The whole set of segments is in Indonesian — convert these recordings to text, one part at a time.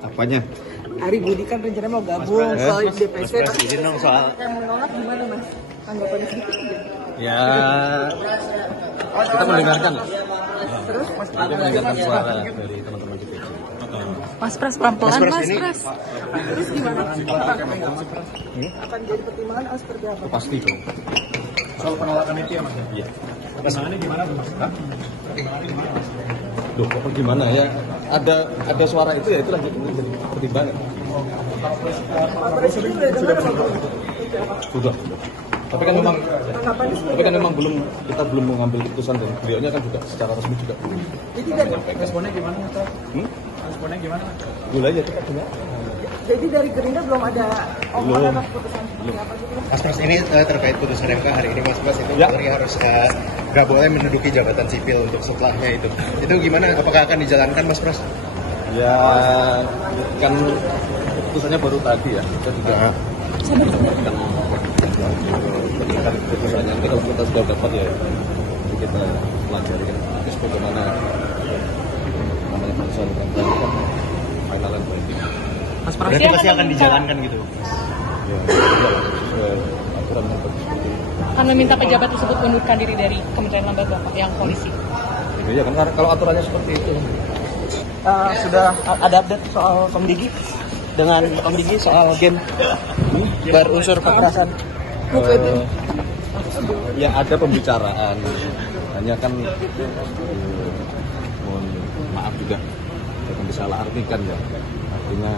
Apanya? Ari Budi kan rencananya mau gabung soal DPC. Izin dong soal. Yang menolak gimana mas? Tanggapannya sedikit aja. Ya, kita mendengarkan lah. Terus Kita mendengarkan suara dari teman-teman DPC. Mas Pras pelan-pelan Mas Pras. Terus gimana? Akan jadi pertimbangan atau seperti apa? Pasti dong. Soal penolakan itu ya mas? Iya. Pertimbangannya gimana tuh mas? Loh, kok gimana ya? Ada suara itu ya itu lanjut jadi pertimbangan. Pak Presiden sudah dengar apa? Sudah. Tapi kan memang kita belum mengambil keputusan dan beliaunya kan juga secara resmi juga belum. Jadi dari Responnya gimana mas? Responnya gimana? Dulu aja kita dengar. Jadi dari Gerindra belum ada omongan atau keputusan seperti apa sih? Mas Pras, ini terkait putusan MK hari ini Mas Pras itu Ya. Polri harus nggak boleh menduduki jabatan sipil untuk setelahnya itu. Itu gimana? Apakah akan dijalankan Mas Pras? Ya kan keputusannya baru tadi ya. Kita juga kan keputusannya ini kalau kita sudah dapat ya kita pelajari kan terus bagaimana namanya putusan kan final and binding. Mas Pras, Berarti pasti akan dijalankan gitu. Ya, sesuai aturan yang seperti itu. Akan meminta pejabat tersebut mengundurkan diri dari kementerian lembaga Pak yang polisi. Gitu ya kan kalau aturannya seperti itu. Sudah ada update soal Komdigi dengan Komdigi soal game berunsur kekerasan. Ya ada pembicaraan, hanya kan mohon maaf juga jangan disalah artikan ya, artinya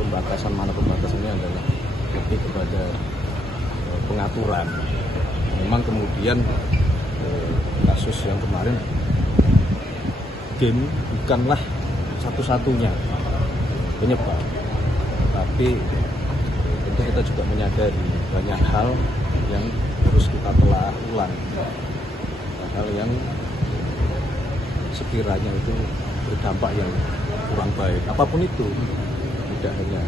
pembatasannya adalah lebih kepada pengaturan. Memang kemudian kasus yang kemarin game bukanlah satu-satunya penyebab, tapi tentu kita juga menyadari banyak hal yang harus kita telah ulang, hal yang sekiranya itu berdampak yang kurang baik, apapun itu, tidak hanya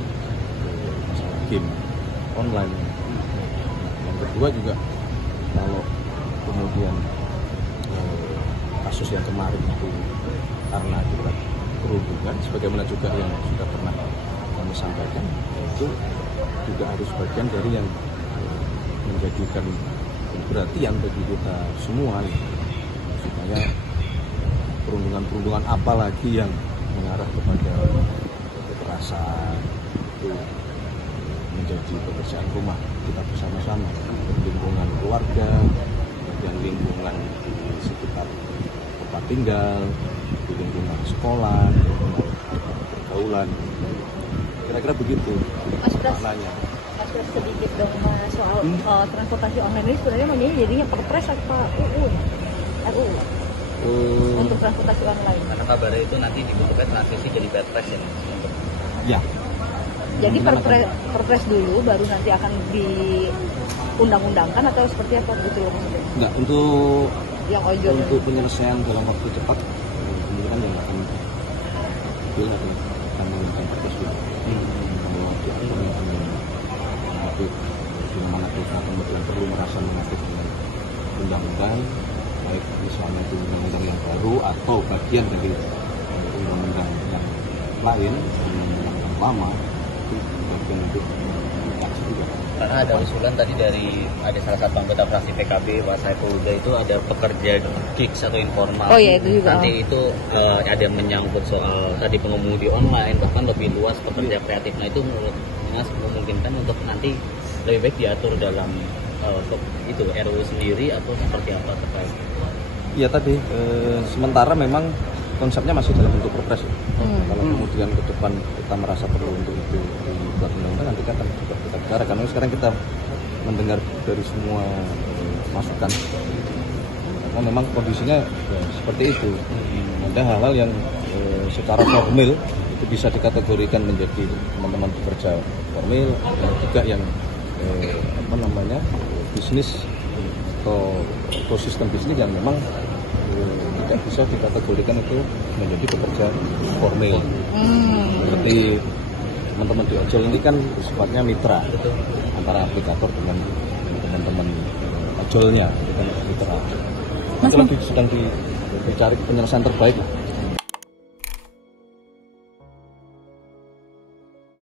masalah game online. Yang kedua juga kalau kemudian kasus yang kemarin itu karena akibat perundungan, sebagaimana juga yang sudah pernah kami sampaikan, itu juga harus bagian dari yang menjadikan perhatian bagi kita semua, supaya perundungan apa lagi yang mengarah kepada kekerasan itu menjadi pekerjaan rumah kita bersama-sama, lingkungan keluarga dan lingkungan di sekitar tempat tinggal, di lingkungan sekolah, lingkungan pergaulan, kira-kira begitu maknanya. Mas Pras sedikit dong Mas soal transportasi online ini sebenarnya maunya jadinya perpres apa RUU untuk transportasi online. Karena kabarnya itu nanti dibutuhkan transisi jadi perpres ya. Ya. Jadi perpres dulu baru nanti akan diundang-undangkan atau seperti apa begitu loh maksudnya? Enggak, untuk Yang ojol. untuk penyelesaian dalam waktu cepat kemungkinan yang akan bila akan menggunakan perpres dulu. Kalau diatur yang mengatur di mana kita kemudian perlu merasa mengatur dengan undang-undang, baik misalnya itu undang-undang yang baru atau bagian dari undang-undang yang lain, undang-undang yang lama, itu bagian untuk dikaji juga. Karena ada usulan tadi dari ada salah satu anggota fraksi PKB Pak Saiful Huda itu ada pekerja gigs atau informal. Oh iya itu juga. Nanti itu ada menyangkut soal tadi pengemudi online, bahkan lebih luas pekerja kreatif. Nah itu menurut Mas memungkinkan untuk nanti lebih baik diatur dalam itu RUU sendiri atau seperti apa terkait? Iya tadi sementara memang konsepnya masih dalam bentuk perpres. Kalau kemudian ke depan kita merasa perlu untuk itu dibuat undang-undang, nanti kan juga kita bicara. Karena sekarang kita mendengar dari semua masukan. Karena memang kondisinya ya, seperti itu. Ada hal-hal yang secara formil itu bisa dikategorikan menjadi teman-teman pekerja formil, dan juga yang bisnis atau ekosistem bisnis yang memang tidak bisa dikategorikan itu menjadi pekerja formil. Seperti teman-teman di ojol ini kan sifatnya mitra antara aplikator dengan teman-teman ojolnya, itu kan mitra. Itu lagi sedang dicari penyelesaian terbaik lah.